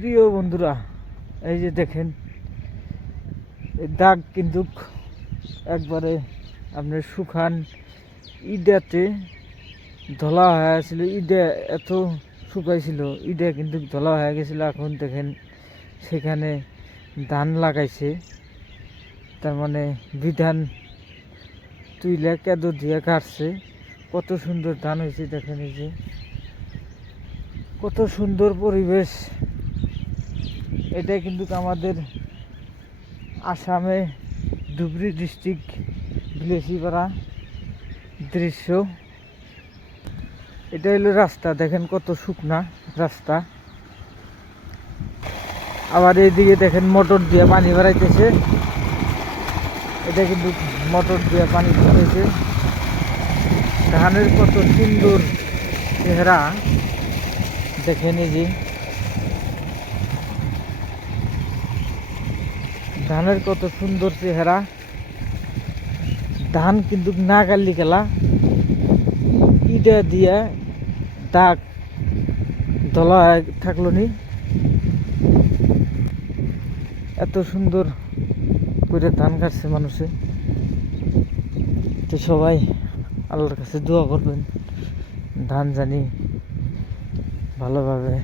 প্রিয় বন্ধুরা, এই যে দেখেন এই দাগ কিন্তু একবারে আপনার শুকান ইডাতে ধলা হয়ে আছিল। ইডে এত শুকাইছিল, ইডে কিন্তু ধলা হয়ে গেছিল। এখন দেখেন সেখানে ধান লাগাইছে, তার মানে বিধান তুইলে কেঁদো দিয়ে কাটছে। কত সুন্দর ধান হয়েছে দেখেন। এই যে কত সুন্দর পরিবেশ। এটা কিন্তু আমাদের আসামে ধুবড়ী ডিস্ট্রিক্ট বিলেসিপাড়া দৃশ্য। এটা হলো রাস্তা, দেখেন কত শুকনা রাস্তা। আবার এইদিকে দেখেন মোটর দিয়ে পানি বাড়াইতেছে। এটা কিন্তু মোটর দিয়ে পানি বাড়াইছে। ধানের কত সুন্দর চেহারা দেখেন। এই যে ধানের কত সুন্দর চেহারা। ধান কিন্তু না গালি গেলা ইটা দিয়া দাগ ধলা থাকলো নি। এত সুন্দর করে ধান কাটছে মানুষে। তো সবাই আল্লাহর কাছে দোয়া করবেন, ধান জানি ভালোভাবে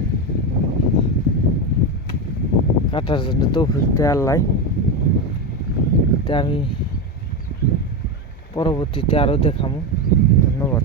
কাটার জন্য তৌফিক দেয় আল্লাহ। আমি পরবর্তীতে আরও দেখাবো। ধন্যবাদ।